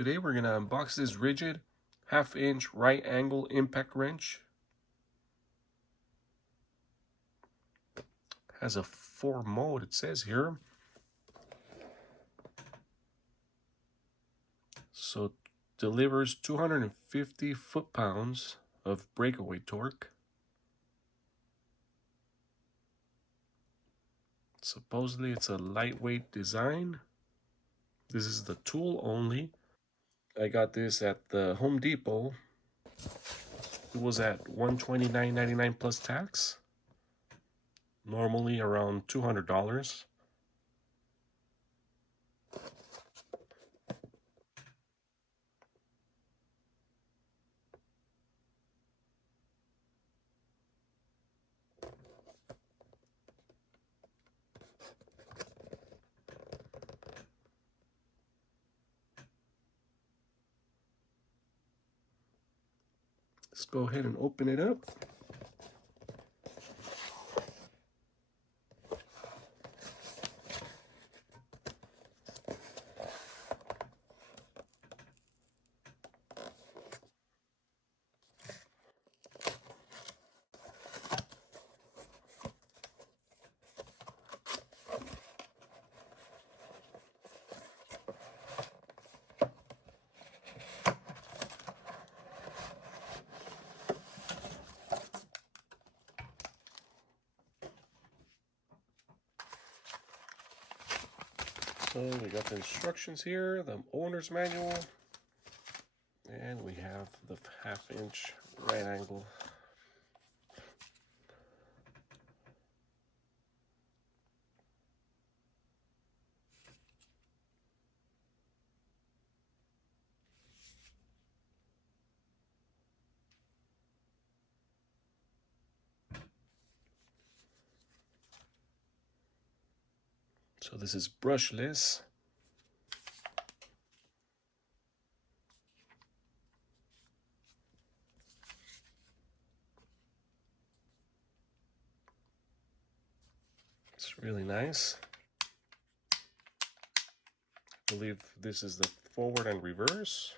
Today we're going to unbox this rigid 1/2 inch right angle impact wrench. Has a 4 mode, it says here. So it delivers 250 foot-pounds of breakaway torque. Supposedly it's a lightweight design. This is the tool only. I got this at the Home Depot. It was at $129.99 plus tax. Normally around $200. Let's go ahead and open it up. So we got the instructions here, the owner's manual, and we have the 1/2 inch right angle. So this is brushless. It's really nice. I believe this is the forward and reverse.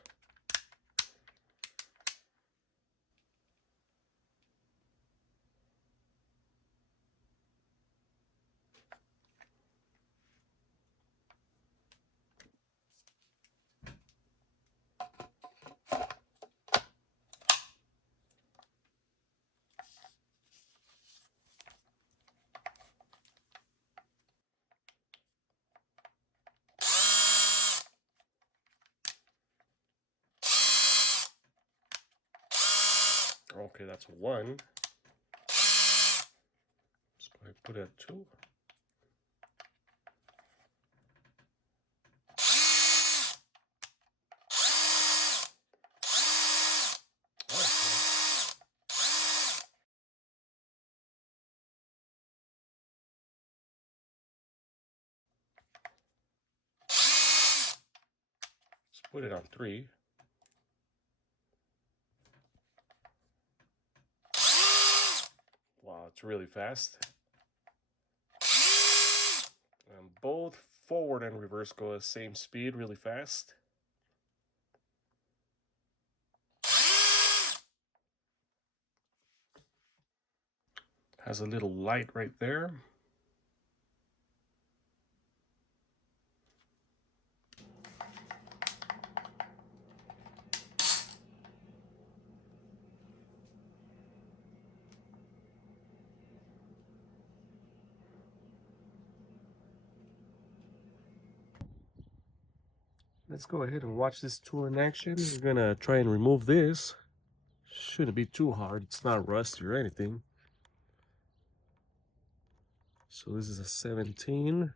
Okay, that's 1. Let's go ahead and put it at 2. Let's put it on 3. Wow, it's really fast. And both forward and reverse go at the same speed, really fast. Has a little light right there. Let's go ahead and watch this tool in action. We're gonna try and remove this. Shouldn't be too hard. It's not rusty or anything. So this is a 17.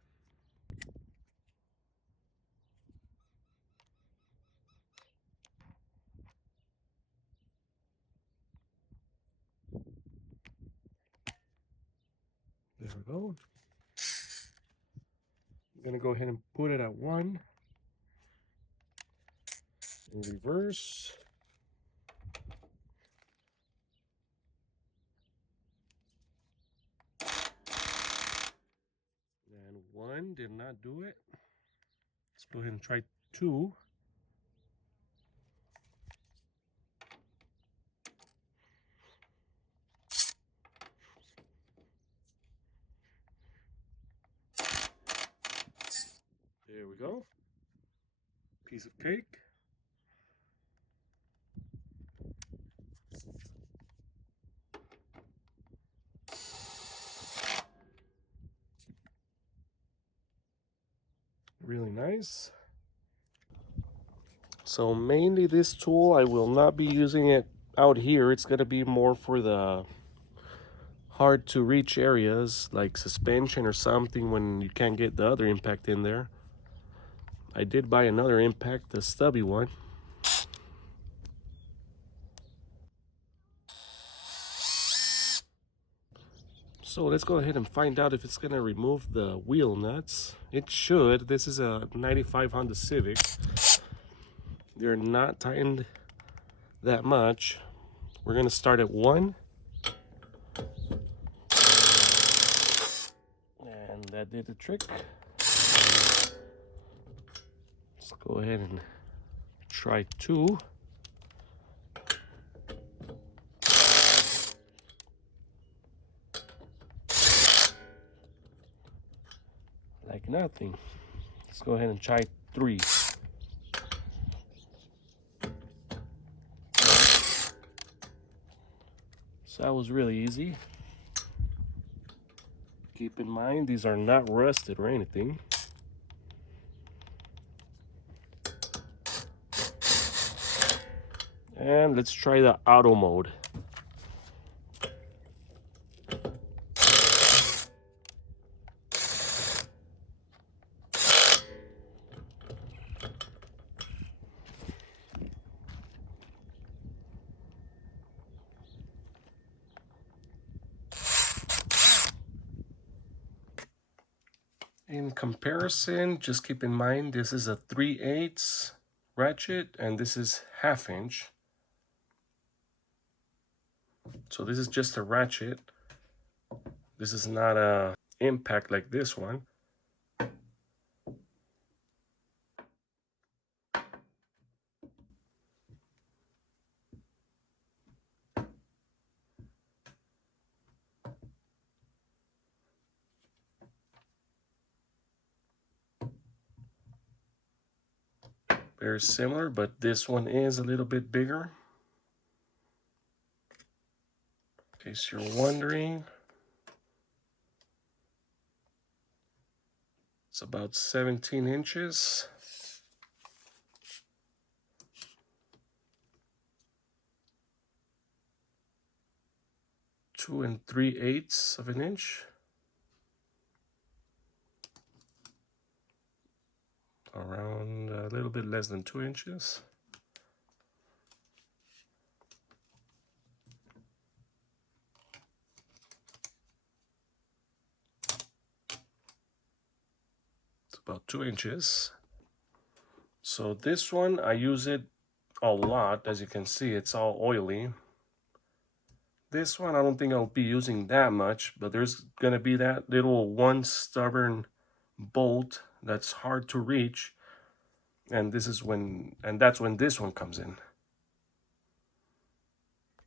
There we go. I'm gonna go ahead and put it at 1. In reverse. And 1 did not do it. Let's go ahead and try 2. we go. Piece of cake. Really nice. So mainly this tool, I will not be using it out here. It's going to be more for the hard to reach areas like suspension or something when you can't get the other impact in there. I did buy another impact, the stubby one. So let's go ahead and find out if it's going to remove the wheel nuts. It should. This is a 95 Honda Civic. They're not tightened that much. We're going to start at 1. And that did the trick. Let's go ahead and try 2. Like nothing. Let's go ahead and try 3. So that was really easy. Keep in mind, these are not rusted or anything. And let's try the auto mode. In comparison, just keep in mind this is a 3/8 ratchet and this is 1/2 inch. So this is just a ratchet. This is not a impact like this one. Very similar, but this one is a little bit bigger. In case you're wondering, it's about 17 inches. Two and 3/8 of an inch. Around a little bit less than 2 inches. It's about 2 inches. So this one, I use it a lot. As you can see, it's all oily. This one, I don't think I'll be using that much, but there's gonna be that little one stubborn bolt that's hard to reach. And that's when this one comes in.